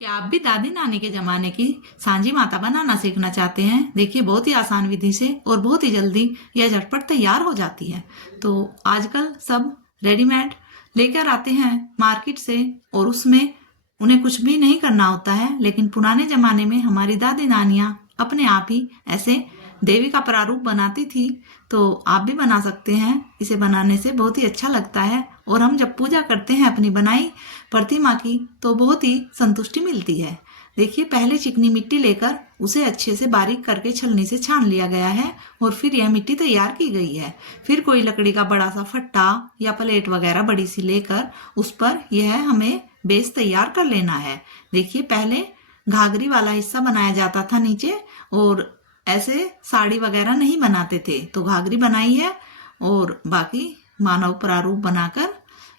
क्या आप भी दादी नानी के जमाने की सांझी माता बनाना सीखना चाहते हैं? देखिए बहुत ही आसान विधि से और बहुत ही जल्दी यह झटपट तैयार हो जाती है। तो आजकल सब रेडीमेड लेकर आते हैं मार्केट से और उसमें उन्हें कुछ भी नहीं करना होता है। लेकिन पुराने जमाने में हमारी दादी नानियाँ अपने आप ही ऐसे देवी का प्रारूप बनाती थी। तो आप भी बना सकते हैं। इसे बनाने से बहुत ही अच्छा लगता है और हम जब पूजा करते हैं अपनी बनाई प्रतिमा की तो बहुत ही संतुष्टि मिलती है। देखिए पहले चिकनी मिट्टी लेकर उसे अच्छे से बारीक करके छलनी से छान लिया गया है और फिर यह मिट्टी तैयार की गई है। फिर कोई लकड़ी का बड़ा सा फट्टा या प्लेट वगैरह बड़ी सी लेकर उस पर यह हमें बेस तैयार कर लेना है। देखिए पहले घाघरी वाला हिस्सा बनाया जाता था नीचे, और ऐसे साड़ी वगैरह नहीं बनाते थे, तो घाघरी बनाई है और बाकी मानव प्रारूप बनाकर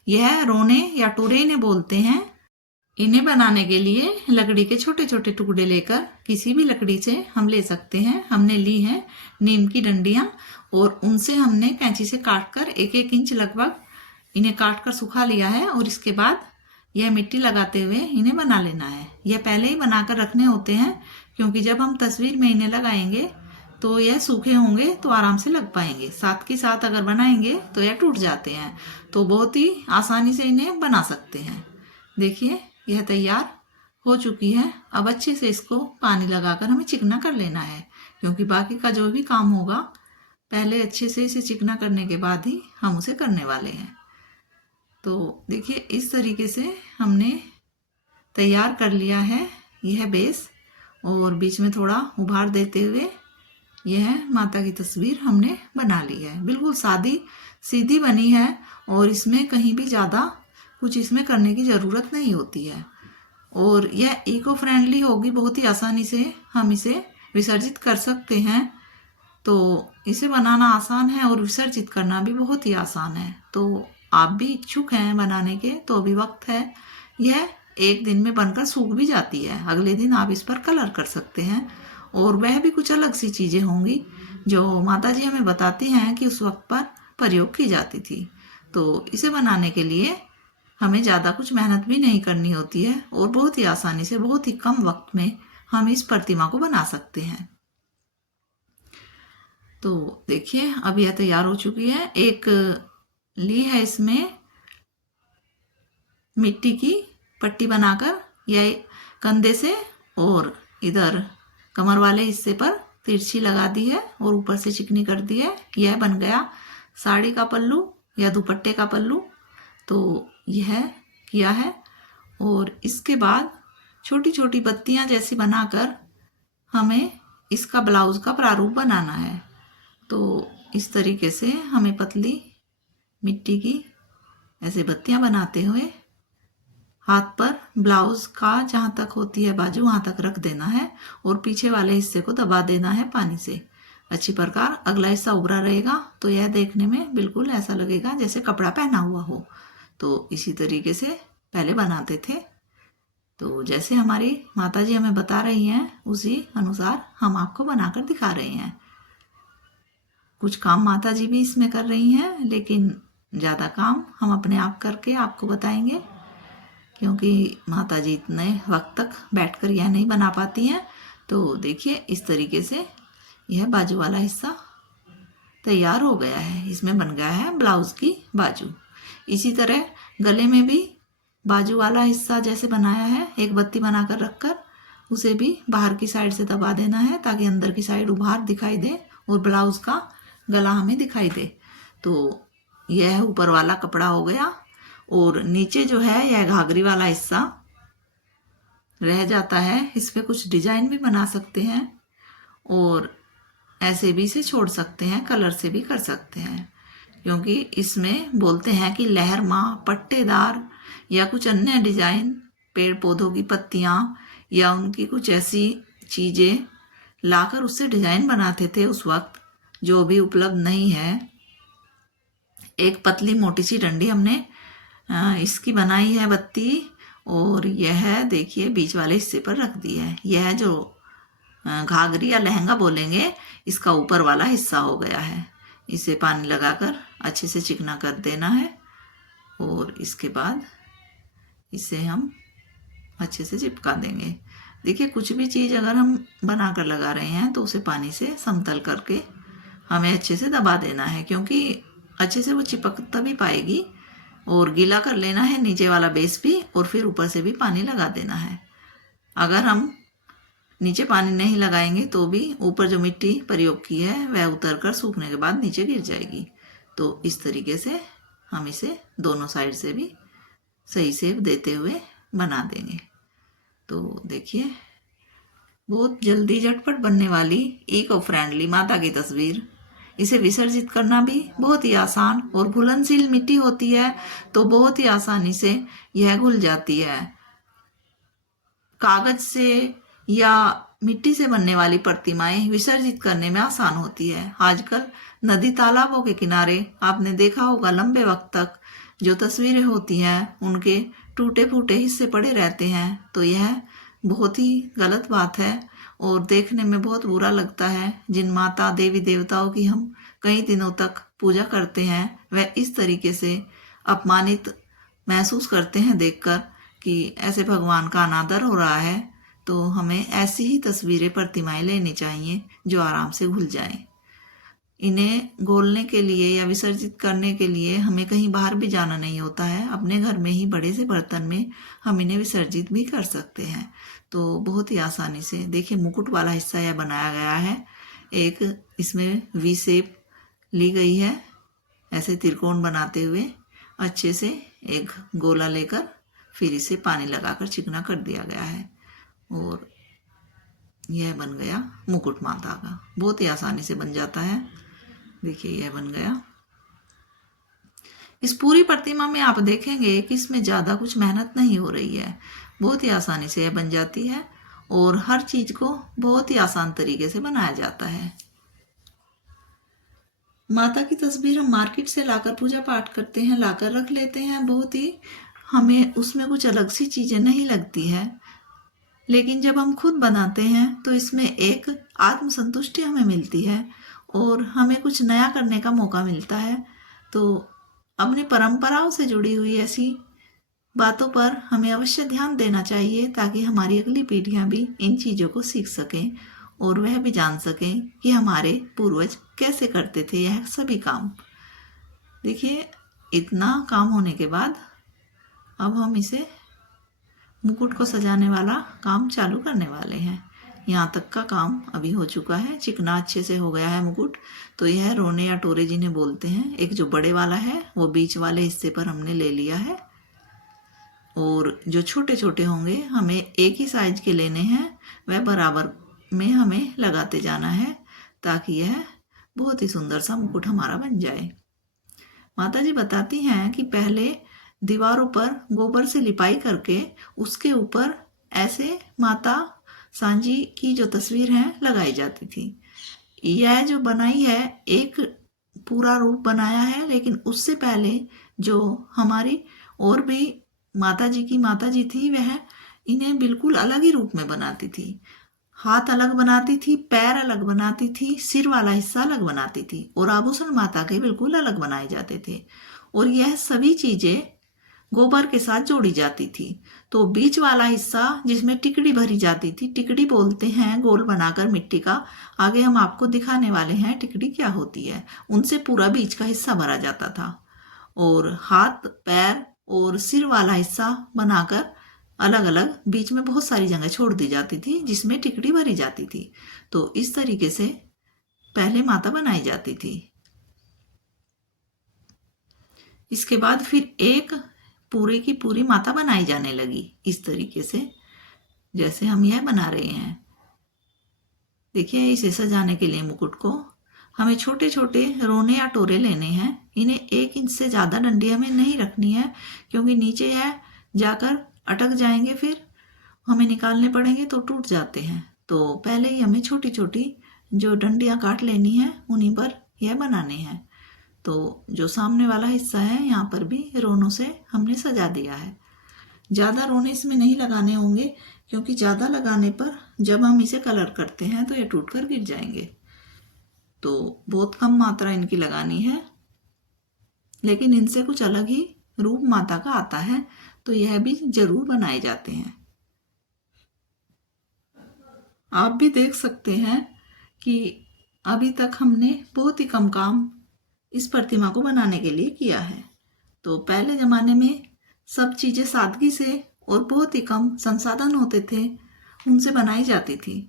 यह रोने या टूरे इन्हें बोलते हैं। इन्हें बनाने के लिए लकड़ी के छोटे छोटे टुकड़े लेकर किसी भी लकड़ी से हम ले सकते हैं। हमने ली है नीम की डंडियां और उनसे हमने कैंची से काटकर एक एक इंच लगभग इन्हें काटकर सुखा लिया है और इसके बाद यह मिट्टी लगाते हुए इन्हें बना लेना है। यह पहले ही बनाकर रखने होते हैं क्योंकि जब हम तस्वीर में इन्हें लगाएंगे तो यह सूखे होंगे तो आराम से लग पाएंगे। साथ के साथ अगर बनाएंगे तो यह टूट जाते हैं। तो बहुत ही आसानी से इन्हें बना सकते हैं। देखिए यह तैयार हो चुकी है। अब अच्छे से इसको पानी लगाकर हमें चिकना कर लेना है, क्योंकि बाकी का जो भी काम होगा पहले अच्छे से इसे चिकना करने के बाद ही हम उसे करने वाले हैं। तो देखिए इस तरीके से हमने तैयार कर लिया है यह बेस, और बीच में थोड़ा उभार देते हुए यह माता की तस्वीर हमने बना ली है। बिल्कुल सादी सीधी बनी है और इसमें कहीं भी ज़्यादा कुछ इसमें करने की ज़रूरत नहीं होती है और यह इको फ्रेंडली होगी। बहुत ही आसानी से हम इसे विसर्जित कर सकते हैं। तो इसे बनाना आसान है और विसर्जित करना भी बहुत ही आसान है। तो आप भी इच्छुक हैं बनाने के तो अभी वक्त है। यह एक दिन में बनकर सूख भी जाती है। अगले दिन आप इस पर कलर कर सकते हैं और वह भी कुछ अलग सी चीज़ें होंगी जो माता जी हमें बताती हैं कि उस वक्त पर प्रयोग की जाती थी। तो इसे बनाने के लिए हमें ज़्यादा कुछ मेहनत भी नहीं करनी होती है और बहुत ही आसानी से बहुत ही कम वक्त में हम इस प्रतिमा को बना सकते हैं। तो देखिए अब यह तैयार हो चुकी है। एक ली है इसमें मिट्टी की पट्टी बनाकर यह कंधे से और इधर कमर वाले हिस्से पर तिरछी लगा दी है और ऊपर से चिकनी कर दी है। यह बन गया साड़ी का पल्लू या दुपट्टे का पल्लू। तो यह किया है और इसके बाद छोटी छोटी बत्तियां जैसी बनाकर हमें इसका ब्लाउज का प्रारूप बनाना है। तो इस तरीके से हमें पतली मिट्टी की ऐसे बत्तियां बनाते हुए हाथ पर ब्लाउज का जहाँ तक होती है बाजू वहाँ तक रख देना है और पीछे वाले हिस्से को दबा देना है पानी से अच्छी प्रकार। अगला हिस्सा उभरा रहेगा तो यह देखने में बिल्कुल ऐसा लगेगा जैसे कपड़ा पहना हुआ हो। तो इसी तरीके से पहले बनाते थे। तो जैसे हमारी माता जी हमें बता रही हैं उसी अनुसार हम आपको बनाकर दिखा रहे हैं। कुछ काम माता जी भी इसमें कर रही हैं, लेकिन ज़्यादा काम हम अपने आप करके आपको बताएंगे, क्योंकि माता जी इतने वक्त तक बैठकर यह नहीं बना पाती हैं। तो देखिए इस तरीके से यह बाजू वाला हिस्सा तैयार हो गया है। इसमें बन गया है ब्लाउज की बाजू। इसी तरह गले में भी बाजू वाला हिस्सा जैसे बनाया है, एक बत्ती बनाकर रखकर उसे भी बाहर की साइड से दबा देना है ताकि अंदर की साइड उभार दिखाई दे और ब्लाउज का गला हमें दिखाई दे। तो यह ऊपर वाला कपड़ा हो गया और नीचे जो है यह घाघरी वाला हिस्सा रह जाता है। इस पे कुछ डिजाइन भी बना सकते हैं और ऐसे भी इसे छोड़ सकते हैं, कलर से भी कर सकते हैं, क्योंकि इसमें बोलते हैं कि लहरमा पट्टेदार या कुछ अन्य डिजाइन, पेड़ पौधों की पत्तियां या उनकी कुछ ऐसी चीजें लाकर उससे डिजाइन बनाते थे उस वक्त, जो भी उपलब्ध नहीं है। एक पतली मोटी सी डंडी हमने इसकी बनाई है बत्ती और यह देखिए बीच वाले हिस्से पर रख दी है। यह जो घाघरी या लहंगा बोलेंगे इसका ऊपर वाला हिस्सा हो गया है। इसे पानी लगाकर अच्छे से चिकना कर देना है और इसके बाद इसे हम अच्छे से चिपका देंगे। देखिए कुछ भी चीज़ अगर हम बना कर लगा रहे हैं तो उसे पानी से समतल करके हमें अच्छे से दबा देना है, क्योंकि अच्छे से वो चिपक तभी पाएगी। और गीला कर लेना है नीचे वाला बेस भी, और फिर ऊपर से भी पानी लगा देना है। अगर हम नीचे पानी नहीं लगाएंगे तो भी ऊपर जो मिट्टी प्रयोग की है वह उतर कर सूखने के बाद नीचे गिर जाएगी। तो इस तरीके से हम इसे दोनों साइड से भी सही शेप देते हुए बना देंगे। तो देखिए बहुत जल्दी झटपट बनने वाली इको फ्रेंडली माता की तस्वीर। इसे विसर्जित करना भी बहुत ही आसान, और घुलनशील मिट्टी होती है तो बहुत ही आसानी से यह घुल जाती है। कागज से या मिट्टी से बनने वाली प्रतिमाएं विसर्जित करने में आसान होती है। आजकल नदी तालाबों के किनारे आपने देखा होगा लंबे वक्त तक जो तस्वीरें होती हैं उनके टूटे फूटे हिस्से पड़े रहते हैं। तो यह बहुत ही गलत बात है और देखने में बहुत बुरा लगता है। जिन माता देवी देवताओं की हम कई दिनों तक पूजा करते हैं वह इस तरीके से अपमानित महसूस करते हैं देखकर कि ऐसे भगवान का अनादर हो रहा है। तो हमें ऐसी ही तस्वीरें प्रतिमाएं लेनी चाहिए जो आराम से घुल जाएं। इन्हें घोलने के लिए या विसर्जित करने के लिए हमें कहीं बाहर भी जाना नहीं होता है। अपने घर में ही बड़े से बर्तन में हम इन्हें विसर्जित भी कर सकते हैं। तो बहुत ही आसानी से देखिए मुकुट वाला हिस्सा यह बनाया गया है। एक इसमें वी शेप ली गई है, ऐसे त्रिकोण बनाते हुए अच्छे से एक गोला लेकर फिर इसे पानी लगाकर चिकना कर दिया गया है और यह बन गया मुकुट माता का। बहुत ही आसानी से बन जाता है। देखिए यह बन गया। इस पूरी प्रतिमा में आप देखेंगे कि इसमें ज़्यादा कुछ मेहनत नहीं हो रही है, बहुत ही आसानी से यह बन जाती है और हर चीज़ को बहुत ही आसान तरीके से बनाया जाता है। माता की तस्वीर हम मार्केट से लाकर पूजा पाठ करते हैं, लाकर रख लेते हैं, बहुत ही हमें उसमें कुछ अलग सी चीज़ें नहीं लगती है। लेकिन जब हम खुद बनाते हैं तो इसमें एक आत्मसंतुष्टि हमें मिलती है और हमें कुछ नया करने का मौका मिलता है। तो अपनी परंपराओं से जुड़ी हुई ऐसी बातों पर हमें अवश्य ध्यान देना चाहिए ताकि हमारी अगली पीढ़ियां भी इन चीज़ों को सीख सकें और वह भी जान सकें कि हमारे पूर्वज कैसे करते थे यह सभी काम। देखिए इतना काम होने के बाद अब हम इसे मुकुट को सजाने वाला काम चालू करने वाले हैं। यहाँ तक का काम अभी हो चुका है, चिकना अच्छे से हो गया है मुकुट। तो यह रोने या टोरे जिन्हें बोलते हैं, एक जो बड़े वाला है वो बीच वाले हिस्से पर हमने ले लिया है और जो छोटे छोटे होंगे हमें एक ही साइज के लेने हैं, वह बराबर में हमें लगाते जाना है ताकि यह बहुत ही सुंदर सा मुकुट हमारा बन जाए। माता जी बताती हैं कि पहले दीवारों पर गोबर से लिपाई करके उसके ऊपर ऐसे माता सांजी की जो तस्वीर है लगाई जाती थी। यह जो बनाई है एक पूरा रूप बनाया है, लेकिन उससे पहले जो हमारी और भी माता जी थी वह इन्हें बिल्कुल अलग ही रूप में बनाती थी। हाथ अलग बनाती थी, पैर अलग बनाती थी, सिर वाला हिस्सा अलग बनाती थी और आभूषण माता के बिल्कुल अलग बनाए जाते थे। और यह सभी चीजें गोबर के साथ जोड़ी जाती थी। तो बीच वाला हिस्सा जिसमें टिकड़ी भरी जाती थी, टिकड़ी बोलते हैं गोल बनाकर मिट्टी का, आगे हम आपको दिखाने वाले हैं टिकड़ी क्या होती है, उनसे पूरा बीच का हिस्सा भरा जाता था। और हाथ पैर और सिर वाला हिस्सा बनाकर अलग अलग बीच में बहुत सारी जगह छोड़ दी जाती थी जिसमें टिकड़ी भरी जाती थी। तो इस तरीके से पहले माता बनाई जाती थी। इसके बाद फिर एक पूरी की पूरी माता बनाई जाने लगी इस तरीके से जैसे हम यह बना रहे हैं। देखिए इसे सजाने के लिए मुकुट को हमें छोटे छोटे रोने या टोरे लेने हैं। इन्हें 1 इंच से ज़्यादा डंडी हमें नहीं रखनी है क्योंकि नीचे है जाकर अटक जाएंगे, फिर हमें निकालने पड़ेंगे तो टूट जाते हैं। तो पहले ही हमें छोटी छोटी जो डंडियाँ काट लेनी है उन्हीं पर यह बनाने हैं। तो जो सामने वाला हिस्सा है यहाँ पर भी रोनों से हमने सजा दिया है। ज़्यादा रोने इसमें नहीं लगाने होंगे क्योंकि ज़्यादा लगाने पर जब हम इसे कलर करते हैं तो ये टूट कर गिर जाएंगे। तो बहुत कम मात्रा इनकी लगानी है, लेकिन इनसे कुछ अलग ही रूप माता का आता है तो यह भी जरूर बनाए जाते हैं। आप भी देख सकते हैं कि अभी तक हमने बहुत ही कम काम इस प्रतिमा को बनाने के लिए किया है। तो पहले ज़माने में सब चीज़ें सादगी से और बहुत ही कम संसाधन होते थे उनसे बनाई जाती थी।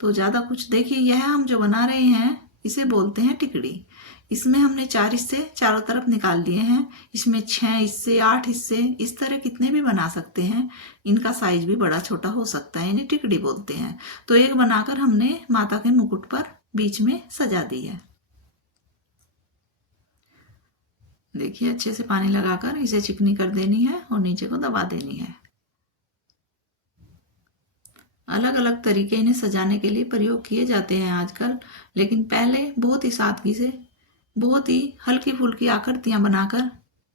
तो ज़्यादा कुछ देखिए, यह हम जो बना रहे हैं इसे बोलते हैं टिकड़ी। इसमें हमने 4 हिस्से चारों तरफ निकाल लिए हैं। इसमें 6 हिस्से, 8 हिस्से, इस तरह कितने भी बना सकते हैं। इनका साइज भी बड़ा छोटा हो सकता है, इन्हें टिकड़ी बोलते हैं। तो एक बनाकर हमने माता के मुकुट पर बीच में सजा दी है। देखिए, अच्छे से पानी लगाकर इसे चिकनी कर देनी है और नीचे को दबा देनी है। अलग अलग तरीके इन्हें सजाने के लिए प्रयोग किए जाते हैं आजकल, लेकिन पहले बहुत ही सादगी से बहुत ही हल्की फुल्की आकृतियां बनाकर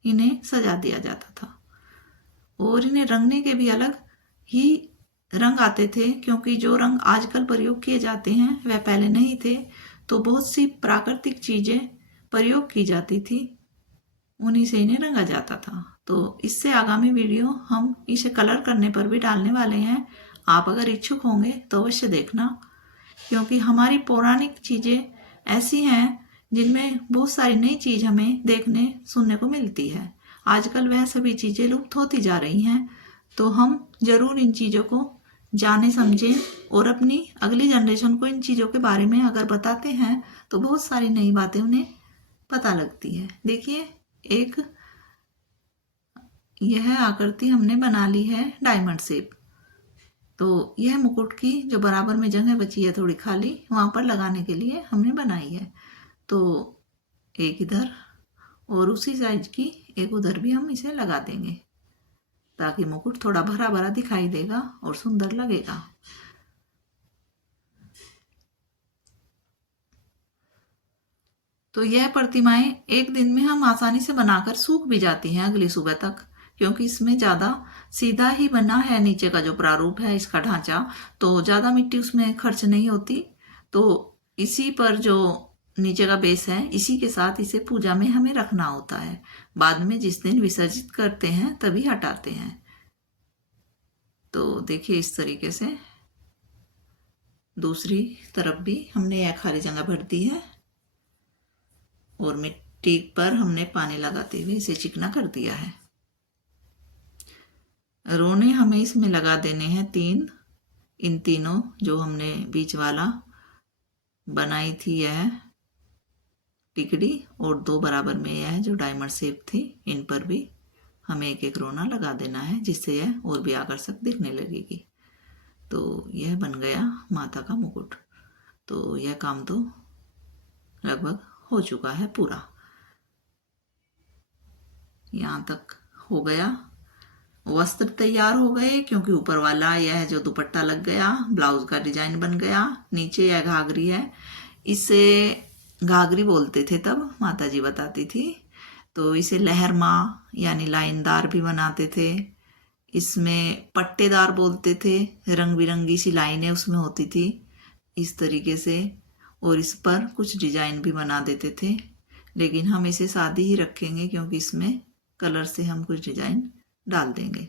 इन्हें सजा दिया जाता था। और इन्हें रंगने के भी अलग ही रंग आते थे, क्योंकि जो रंग आजकल प्रयोग किए जाते हैं वह पहले नहीं थे। तो बहुत सी प्राकृतिक चीजें प्रयोग की जाती थी, उन्हीं से इन्हें रंगा जाता था। तो इससे आगामी वीडियो हम इसे कलर करने पर भी डालने वाले हैं। आप अगर इच्छुक होंगे तो अवश्य देखना, क्योंकि हमारी पौराणिक चीजें ऐसी हैं जिनमें बहुत सारी नई चीज हमें देखने सुनने को मिलती है। आजकल वह सभी चीजें लुप्त होती जा रही हैं, तो हम जरूर इन चीजों को जाने समझें और अपनी अगली जनरेशन को इन चीजों के बारे में अगर बताते हैं तो बहुत सारी नई बातें उन्हें पता लगती है। देखिए, एक यह आकृति हमने बना ली है डायमंड शेप। तो यह मुकुट की जो बराबर में जगह बची है थोड़ी खाली, वहां पर लगाने के लिए हमने बनाई है। तो एक इधर और उसी साइज की एक उधर भी हम इसे लगा देंगे, ताकि मुकुट थोड़ा भरा भरा दिखाई देगा और सुंदर लगेगा। तो यह प्रतिमाएं एक दिन में हम आसानी से बनाकर सूख भी जाती हैं अगली सुबह तक, क्योंकि इसमें ज़्यादा सीधा ही बना है। नीचे का जो प्रारूप है, इसका ढांचा, तो ज़्यादा मिट्टी उसमें खर्च नहीं होती। तो इसी पर जो नीचे का बेस है, इसी के साथ इसे पूजा में हमें रखना होता है। बाद में जिस दिन विसर्जित करते हैं तभी हटाते हैं। तो देखिए, इस तरीके से दूसरी तरफ भी हमने यह खाली जगह भर दी है और मिट्टी पर हमने पानी लगाते हुए इसे चिकना कर दिया है। रोने हमें इसमें लगा देने हैं 3। इन तीनों जो हमने बीच वाला बनाई थी यह टिकड़ी, और 2 बराबर में यह जो डायमंड शेप थी, इन पर भी हमें एक एक रोना लगा देना है, जिससे यह और भी आकर्षक दिखने लगेगी। तो यह बन गया माता का मुकुट। तो यह काम तो लगभग हो चुका है पूरा, यहाँ तक हो गया। वस्त्र तैयार हो गए, क्योंकि ऊपर वाला यह जो दुपट्टा लग गया, ब्लाउज का डिजाइन बन गया। नीचे यह घाघरी है, इसे घाघरी बोलते थे तब, माता जी बताती थी। तो इसे लहरमा यानी लाइनदार भी बनाते थे। इसमें पट्टेदार बोलते थे, रंग बिरंगी सी लाइनें उसमें होती थी इस तरीके से, और इस पर कुछ डिजाइन भी बना देते थे। लेकिन हम इसे सादी ही रखेंगे, क्योंकि इसमें कलर से हम कुछ डिजाइन डाल देंगे।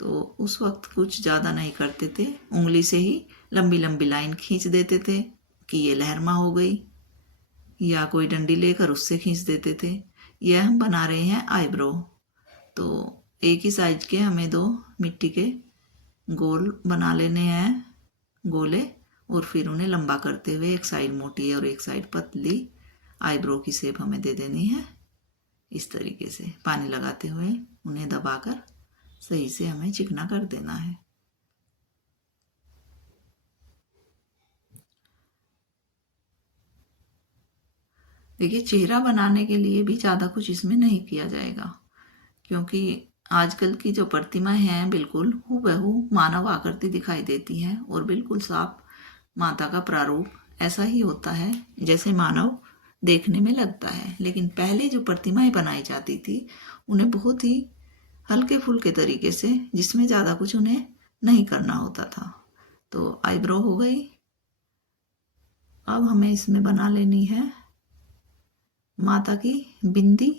तो उस वक्त कुछ ज़्यादा नहीं करते थे, उंगली से ही लंबी लंबी लाइन खींच देते थे कि ये लहरमा हो गई, या कोई डंडी लेकर उससे खींच देते थे। यह हम बना रहे हैं आईब्रो। तो एक ही साइज के हमें 2 मिट्टी के गोल बना लेने हैं, गोले, और फिर उन्हें लंबा करते हुए एक साइड मोटी और एक साइड पतली आईब्रो की शेप हमें दे देनी है। इस तरीके से पानी लगाते हुए उन्हें दबाकर सही से हमें चिकना कर देना है। देखिए, चेहरा बनाने के लिए भी ज़्यादा कुछ इसमें नहीं किया जाएगा, क्योंकि आजकल की जो प्रतिमा है बिल्कुल हूबहू मानव आकृति दिखाई देती है, और बिल्कुल साफ माता का प्रारूप ऐसा ही होता है जैसे मानव देखने में लगता है। लेकिन पहले जो प्रतिमाएं बनाई जाती थी उन्हें बहुत ही हल्के फुल्के तरीके से, जिसमें ज़्यादा कुछ उन्हें नहीं करना होता था। तो आईब्रो हो गई। अब हमें इसमें बना लेनी है माता की बिंदी,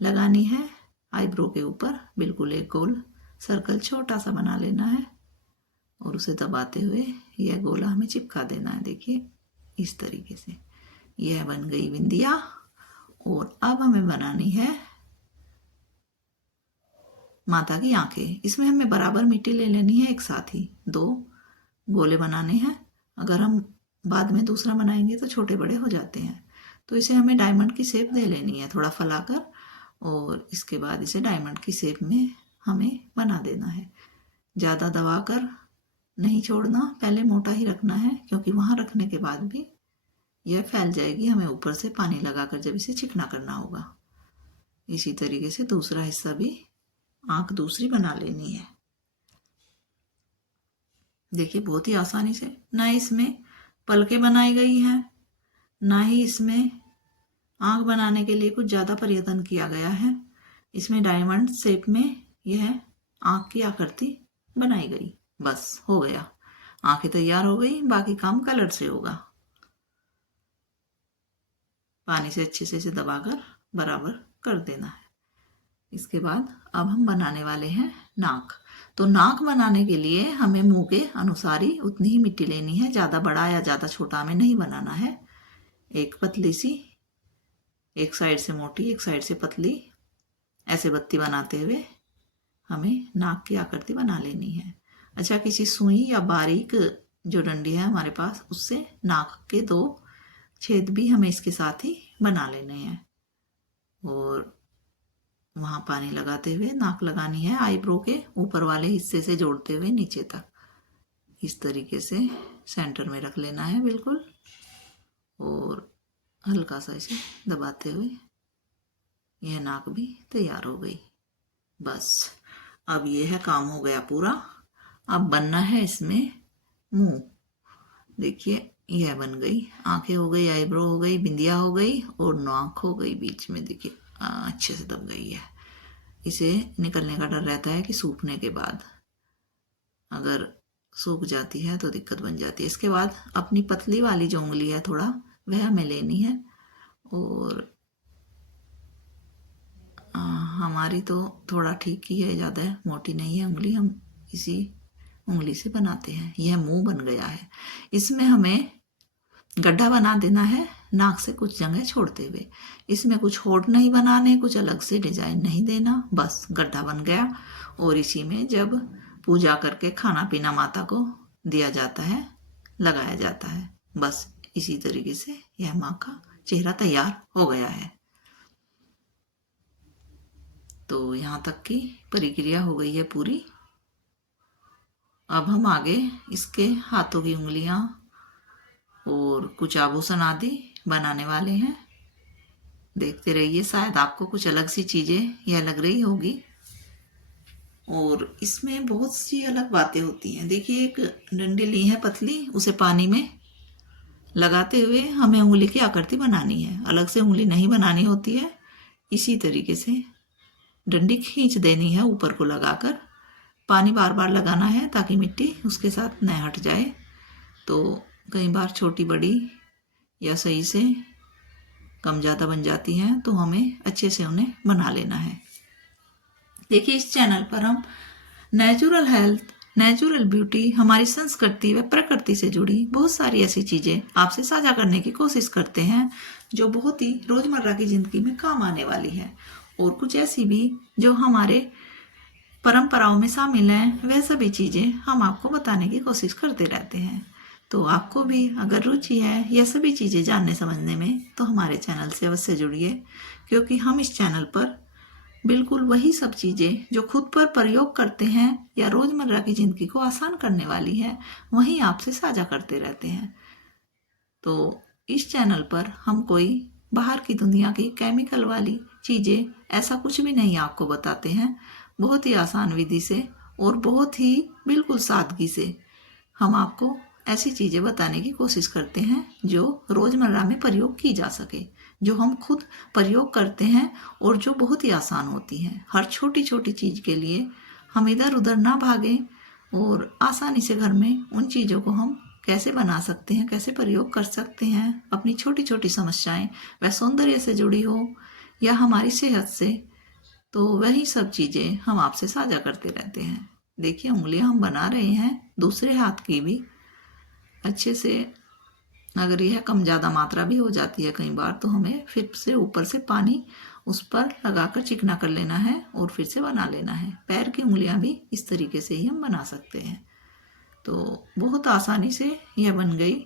लगानी है आईब्रो के ऊपर। बिल्कुल एक गोल सर्कल छोटा सा बना लेना है और उसे दबाते हुए यह गोला हमें चिपका देना है। देखिए इस तरीके से यह बन गई बिंदिया। और अब हमें बनानी है माता की आंखें। इसमें हमें बराबर मिट्टी ले लेनी है, एक साथ ही 2 गोले बनाने हैं। अगर हम बाद में दूसरा बनाएंगे तो छोटे बड़े हो जाते हैं। तो इसे हमें डायमंड की शेप दे लेनी है, थोड़ा फैलाकर, और इसके बाद इसे डायमंड की शेप में हमें बना देना है। ज़्यादा दबाकर नहीं छोड़ना, पहले मोटा ही रखना है, क्योंकि वहाँ रखने के बाद भी यह फैल जाएगी। हमें ऊपर से पानी लगाकर जब इसे चिकना करना होगा। इसी तरीके से दूसरा हिस्सा भी आंख दूसरी बना लेनी है। देखिए बहुत ही आसानी से, ना इसमें पलकें बनाई गई हैं, ना ही इसमें आंख बनाने के लिए कुछ ज़्यादा प्रयत्न किया गया है। इसमें डायमंड शेप में यह आंख की आकृति बनाई गई। बस हो गया, आंखें तैयार हो गई। बाकी काम कलर से होगा। पानी से अच्छे से इसे दबाकर बराबर कर देना है। इसके बाद अब हम बनाने वाले हैं नाक। तो नाक बनाने के लिए हमें मुंह के अनुसार ही उतनी ही मिट्टी लेनी है। ज़्यादा बड़ा या ज़्यादा छोटा हमें नहीं बनाना है। एक पतली सी, एक साइड से मोटी, एक साइड से पतली, ऐसे बत्ती बनाते हुए हमें नाक की आकृति बना लेनी है। अच्छा, किसी सुई या बारीक जो डंडी है हमारे पास, उससे नाक के 2 छेद भी हमें इसके साथ ही बना लेने हैं। और वहाँ पानी लगाते हुए नाक लगानी है, आईब्रो के ऊपर वाले हिस्से से जोड़ते हुए नीचे तक। इस तरीके से सेंटर में रख लेना है बिल्कुल, और हल्का सा इसे दबाते हुए यह नाक भी तैयार हो गई। बस अब ये है, काम हो गया पूरा। अब बनना है इसमें मुंह। देखिए यह बन गई, आंखें हो गई, आईब्रो हो गई, बिंदिया हो गई, और नाक हो गई बीच में। देखिए अच्छे से दब गई है। इसे निकलने का डर रहता है कि सूखने के बाद, अगर सूख जाती है तो दिक्कत बन जाती है। इसके बाद अपनी पतली वाली जो उंगली है थोड़ा, वह हमें लेनी है। और हमारी तो थोड़ा ठीक ही है, ज़्यादा मोटी नहीं है उंगली। हम इसी उंगली से बनाते हैं। यह मुंह बन गया है। इसमें हमें गड्ढा बना देना है, नाक से कुछ जगह छोड़ते हुए। इसमें कुछ होठ नहीं बनाने, कुछ अलग से डिजाइन नहीं देना, बस गड्ढा बन गया। और इसी में जब पूजा करके खाना पीना माता को दिया जाता है, लगाया जाता है। बस इसी तरीके से यह माँ का चेहरा तैयार हो गया है। तो यहाँ तक की प्रक्रिया हो गई है पूरी। अब हम आगे इसके हाथों की उंगलियां और कुछ आभूषण आदि बनाने वाले हैं। देखते रहिए, शायद आपको कुछ अलग सी चीजें यह लग रही होगी। और इसमें बहुत सी अलग बातें होती हैं। देखिए एक डंडी ली है पतली, उसे पानी में लगाते हुए हमें उंगली की आकृति बनानी है। अलग से उंगली नहीं बनानी होती है। इसी तरीके से डंडी खींच देनी है ऊपर को लगाकर। पानी बार बार लगाना है ताकि मिट्टी उसके साथ न हट जाए। तो कई बार छोटी बड़ी या सही से कम ज़्यादा बन जाती हैं, तो हमें अच्छे से उन्हें बना लेना है। देखिए इस चैनल पर हम नेचुरल हेल्थ, नेचुरल ब्यूटी, हमारी संस्कृति व प्रकृति से जुड़ी बहुत सारी ऐसी चीज़ें आपसे साझा करने की कोशिश करते हैं जो बहुत ही रोज़मर्रा की ज़िंदगी में काम आने वाली है। और कुछ ऐसी भी जो हमारे परंपराओं में शामिल हैं, वह सभी चीज़ें हम आपको बताने की कोशिश करते रहते हैं। तो आपको भी अगर रुचि है यह सभी चीज़ें जानने समझने में, तो हमारे चैनल से अवश्य जुड़िए, क्योंकि हम इस चैनल पर बिल्कुल वही सब चीज़ें जो खुद पर प्रयोग करते हैं या रोज़मर्रा की ज़िंदगी को आसान करने वाली है, वहीं आपसे साझा करते रहते हैं। तो इस चैनल पर हम कोई बाहर की दुनिया की केमिकल वाली चीज़ें ऐसा कुछ भी नहीं आपको बताते हैं। बहुत ही आसान विधि से और बहुत ही बिल्कुल सादगी से हम आपको ऐसी चीज़ें बताने की कोशिश करते हैं जो रोज़मर्रा में प्रयोग की जा सके, जो हम खुद प्रयोग करते हैं और जो बहुत ही आसान होती हैं। हर छोटी छोटी चीज़ के लिए हम इधर उधर ना भागें और आसानी से घर में उन चीज़ों को हम कैसे बना सकते हैं, कैसे प्रयोग कर सकते हैं। अपनी छोटी छोटी समस्याएं, वह सौंदर्य से जुड़ी हो या हमारी सेहत से, तो वही सब चीज़ें हम आपसे साझा करते रहते हैं। देखिए उंगलियां हम बना रहे हैं दूसरे हाथ की भी अच्छे से। अगर यह कम ज़्यादा मात्रा भी हो जाती है कई बार, तो हमें फिर से ऊपर से पानी उस पर लगाकर चिकना कर लेना है और फिर से बना लेना है। पैर की उंगलियां भी इस तरीके से ही हम बना सकते हैं। तो बहुत आसानी से यह बन गई।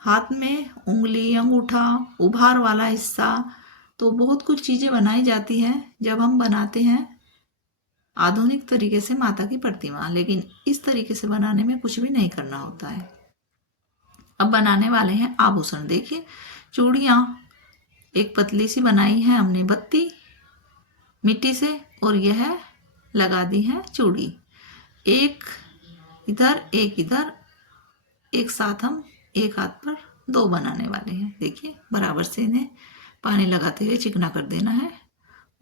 हाथ में उंगली, अंगूठा, उभार वाला हिस्सा, तो बहुत कुछ चीज़ें बनाई जाती हैं जब हम बनाते हैं आधुनिक तरीके से माता की प्रतिमा। लेकिन इस तरीके से बनाने में कुछ भी नहीं करना होता है। अब बनाने वाले हैं आभूषण। देखिए चूड़ियाँ एक पतली सी बनाई है हमने बत्ती मिट्टी से, और यह लगा दी है चूड़ी। एक इधर एक इधर, एक साथ हम एक हाथ पर दो बनाने वाले हैं। देखिए बराबर से इन्हें पानी लगाते हुए चिकना कर देना है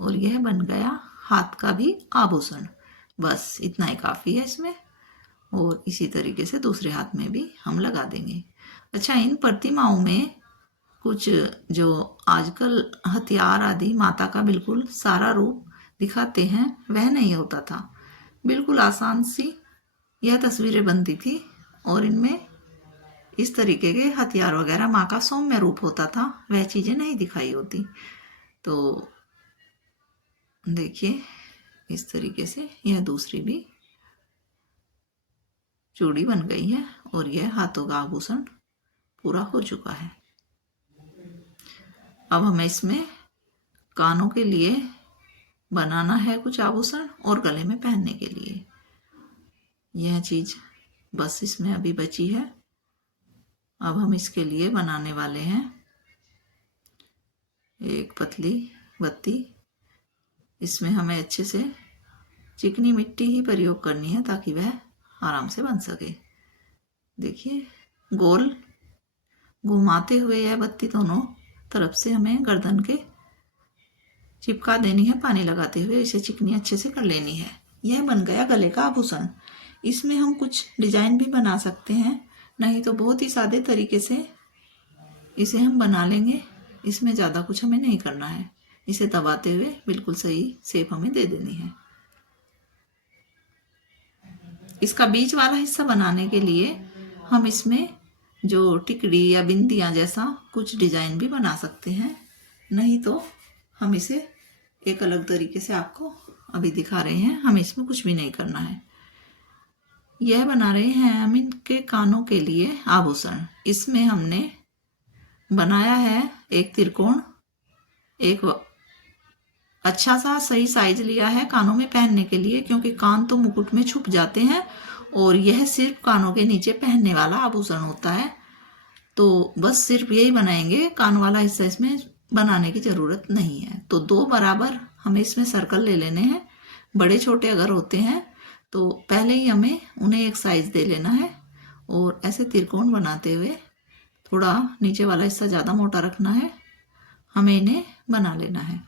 और यह बन गया हाथ का भी आभूषण। बस इतना ही काफ़ी है इसमें। और इसी तरीके से दूसरे हाथ में भी हम लगा देंगे। अच्छा, इन प्रतिमाओं में कुछ जो आजकल हथियार आदि माता का बिल्कुल सारा रूप दिखाते हैं वह नहीं होता था। बिल्कुल आसान सी यह तस्वीरें बनती थी और इनमें इस तरीके के हथियार वगैरह, माँ का सौम्य रूप होता था, वह चीज़ें नहीं दिखाई होती। तो देखिए इस तरीके से यह दूसरी भी चूड़ी बन गई है और यह हाथों का आभूषण पूरा हो चुका है। अब हमें इसमें कानों के लिए बनाना है कुछ आभूषण और गले में पहनने के लिए। यह चीज़ बस इसमें अभी बची है। अब हम इसके लिए बनाने वाले हैं एक पतली बत्ती। इसमें हमें अच्छे से चिकनी मिट्टी ही प्रयोग करनी है ताकि वह आराम से बन सके। देखिए गोल घुमाते हुए यह बत्ती दोनों तरफ से हमें गर्दन के चिपका देनी है। पानी लगाते हुए इसे चिकनी अच्छे से कर लेनी है। यह बन गया गले का आभूषण। इसमें हम कुछ डिजाइन भी बना सकते हैं, नहीं तो बहुत ही सादे तरीके से इसे हम बना लेंगे। इसमें ज़्यादा कुछ हमें नहीं करना है। इसे दबाते हुए बिल्कुल सही शेप हमें दे देनी है। इसका बीच वाला हिस्सा बनाने के लिए हम इसमें जो टिकड़ी या बिंदियाँ जैसा कुछ डिजाइन भी बना सकते हैं, नहीं तो हम इसे एक अलग तरीके से आपको अभी दिखा रहे हैं। हमें इसमें कुछ भी नहीं करना है। यह बना रहे हैं हम इनके कानों के लिए आभूषण। इसमें हमने बनाया है एक त्रिकोण, एक अच्छा सा सही साइज लिया है कानों में पहनने के लिए, क्योंकि कान तो मुकुट में छुप जाते हैं और यह सिर्फ कानों के नीचे पहनने वाला आभूषण होता है। तो बस सिर्फ यही बनाएंगे, कान वाला हिस्सा इसमें बनाने की ज़रूरत नहीं है। तो दो बराबर हमें इसमें सर्कल ले लेने हैं। बड़े छोटे अगर होते हैं तो पहले ही हमें उन्हें एक साइज दे लेना है और ऐसे त्रिकोण बनाते हुए थोड़ा नीचे वाला हिस्सा ज़्यादा मोटा रखना है, हमें इन्हें बना लेना है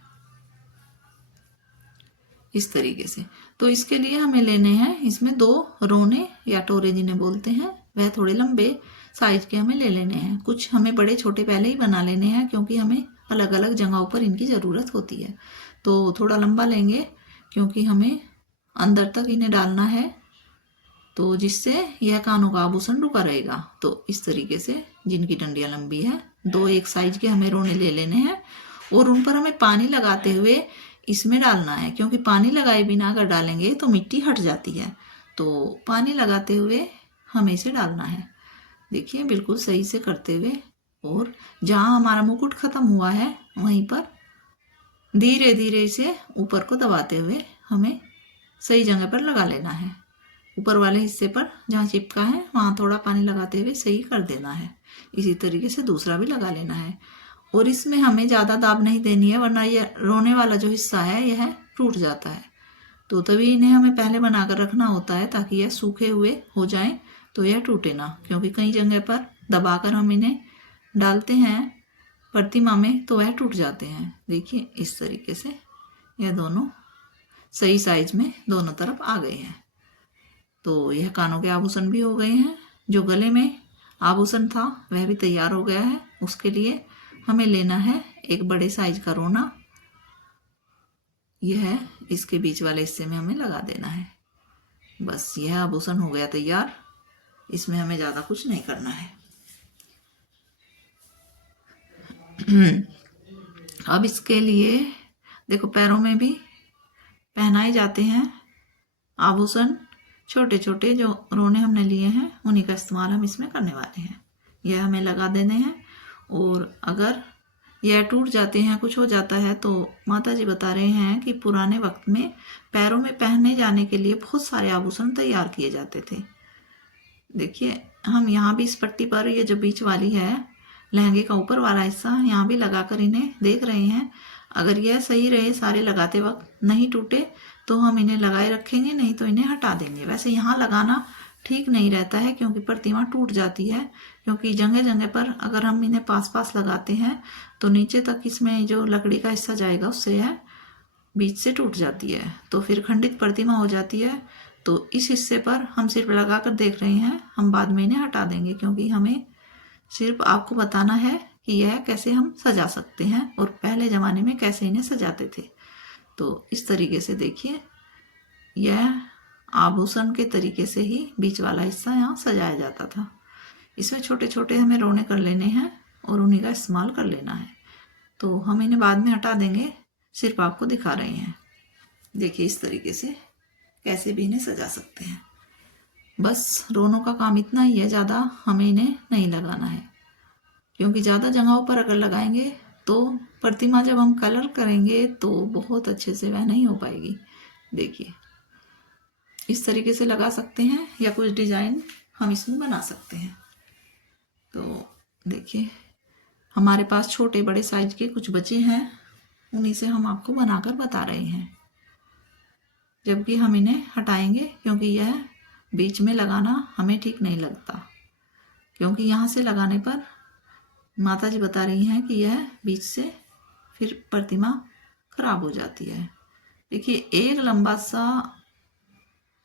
इस तरीके से। तो इसके लिए हमें लेने हैं इसमें दो रोने या टोरे जिन्हें बोलते हैं, वह थोड़े लंबे साइज के हमें ले लेने हैं। कुछ हमें बड़े छोटे पहले ही बना लेने हैं क्योंकि हमें अलग अलग जगहों पर इनकी ज़रूरत होती है। तो थोड़ा लंबा लेंगे क्योंकि हमें अंदर तक इन्हें डालना है, तो जिससे यह कानों का आभूषण रुका रहेगा। तो इस तरीके से जिनकी डंडियाँ लंबी है, दो एक साइज के हमें रोने ले लेने हैं और उन पर हमें पानी लगाते हुए इसमें डालना है, क्योंकि पानी लगाए बिना अगर डालेंगे तो मिट्टी हट जाती है। तो पानी लगाते हुए हमें इसे डालना है। देखिए बिल्कुल सही से करते हुए, और जहाँ हमारा मुकुट खत्म हुआ है वहीं पर धीरे धीरे इसे ऊपर को दबाते हुए हमें सही जगह पर लगा लेना है। ऊपर वाले हिस्से पर जहाँ चिपका है वहाँ थोड़ा पानी लगाते हुए सही कर देना है। इसी तरीके से दूसरा भी लगा लेना है और इसमें हमें ज़्यादा दाब नहीं देनी है, वरना यह रोने वाला जो हिस्सा है यह टूट जाता है। तो तभी इन्हें हमें पहले बनाकर रखना होता है ताकि यह सूखे हुए हो जाएं तो यह टूटे ना, क्योंकि कई जगह पर दबाकर हम इन्हें डालते हैं प्रतिमा में तो वह टूट जाते हैं। देखिए इस तरीके से यह दोनों सही साइज में दोनों तरफ आ गए हैं। तो यह कानों के आभूषण भी हो गए हैं। जो गले में आभूषण था वह भी तैयार हो गया है। उसके लिए हमें लेना है एक बड़े साइज का रोना। यह इसके बीच वाले हिस्से में हमें लगा देना है। बस यह आभूषण हो गया तैयार। इसमें हमें ज़्यादा कुछ नहीं करना है। अब इसके लिए देखो पैरों में भी पहनाए जाते हैं आभूषण। छोटे छोटे जो रोने हमने लिए हैं उन्हीं का इस्तेमाल हम इसमें करने वाले हैं। यह हमें लगा देने हैं। और अगर यह टूट जाते हैं, कुछ हो जाता है, तो माता जी बता रहे हैं कि पुराने वक्त में पैरों में पहनने जाने के लिए बहुत सारे आभूषण तैयार किए जाते थे। देखिए हम यहाँ भी इस पट्टी पर, ये जो बीच वाली है लहंगे का ऊपर वाला हिस्सा, यहाँ भी लगाकर इन्हें देख रहे हैं। अगर यह सही रहे, सारे लगाते वक्त नहीं टूटे, तो हम इन्हें लगाए रखेंगे, नहीं तो इन्हें हटा देंगे। वैसे यहाँ लगाना ठीक नहीं रहता है क्योंकि प्रतिमा टूट जाती है, क्योंकि जगह जगह पर अगर हम इन्हें पास पास लगाते हैं तो नीचे तक इसमें जो लकड़ी का हिस्सा जाएगा उससे यह बीच से टूट जाती है, तो फिर खंडित प्रतिमा हो जाती है। तो इस हिस्से पर हम सिर्फ लगा कर देख रहे हैं, हम बाद में इन्हें हटा देंगे, क्योंकि हमें सिर्फ आपको बताना है कि यह कैसे हम सजा सकते हैं और पहले ज़माने में कैसे इन्हें सजाते थे। तो इस तरीके से देखिए, यह आभूषण के तरीके से ही बीच वाला हिस्सा यहाँ सजाया जाता था। इसमें छोटे छोटे हमें रोने कर लेने हैं और उन्हीं का इस्तेमाल कर लेना है। तो हम इन्हें बाद में हटा देंगे, सिर्फ आपको दिखा रहे हैं। देखिए इस तरीके से कैसे भी इन्हें सजा सकते हैं। बस रोनों का काम इतना ही है, ज़्यादा हमें इन्हें नहीं लगाना है, क्योंकि ज़्यादा जगहों पर अगर लगाएंगे तो प्रतिमा जब हम कलर करेंगे तो बहुत अच्छे से वह नहीं हो पाएगी। देखिए इस तरीके से लगा सकते हैं, या कुछ डिजाइन हम इसमें बना सकते हैं। तो देखिए हमारे पास छोटे बड़े साइज के कुछ बचे हैं, उन्हीं से हम आपको बनाकर बता रहे हैं। जबकि हम इन्हें हटाएंगे, क्योंकि यह बीच में लगाना हमें ठीक नहीं लगता, क्योंकि यहाँ से लगाने पर माता जी बता रही हैं कि यह बीच से फिर प्रतिमा खराब हो जाती है। देखिए एक लंबा सा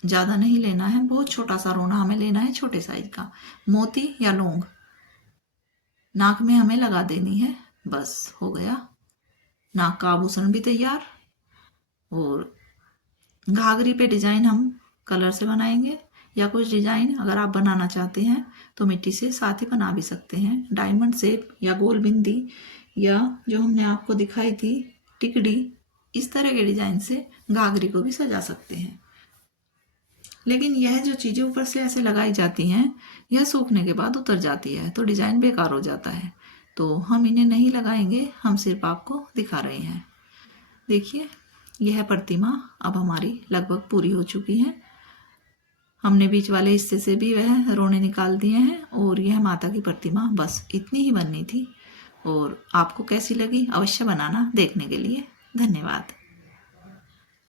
ज़्यादा नहीं लेना है, बहुत छोटा सा रोना हमें लेना है, छोटे साइज का। मोती या लौंग नाक में हमें लगा देनी है, बस हो गया। नाक का आभूषण भी तैयार। और घाघरी पे डिजाइन हम कलर से बनाएंगे, या कुछ डिजाइन अगर आप बनाना चाहते हैं तो मिट्टी से साथ ही बना भी सकते हैं। डायमंड शेप या गोल बिंदी, या जो हमने आपको दिखाई थी टिकड़ी, इस तरह के डिजाइन से घाघरी को भी सजा सकते हैं। लेकिन यह जो चीज़ें ऊपर से ऐसे लगाई जाती हैं, यह सूखने के बाद उतर जाती है, तो डिजाइन बेकार हो जाता है। तो हम इन्हें नहीं लगाएंगे, हम सिर्फ आपको दिखा रहे हैं। देखिए यह प्रतिमा अब हमारी लगभग पूरी हो चुकी है। हमने बीच वाले हिस्से से भी वह रोने निकाल दिए हैं, और यह माता की प्रतिमा बस इतनी ही बननी थी। और आपको कैसी लगी अवश्य बनाना। देखने के लिए धन्यवाद।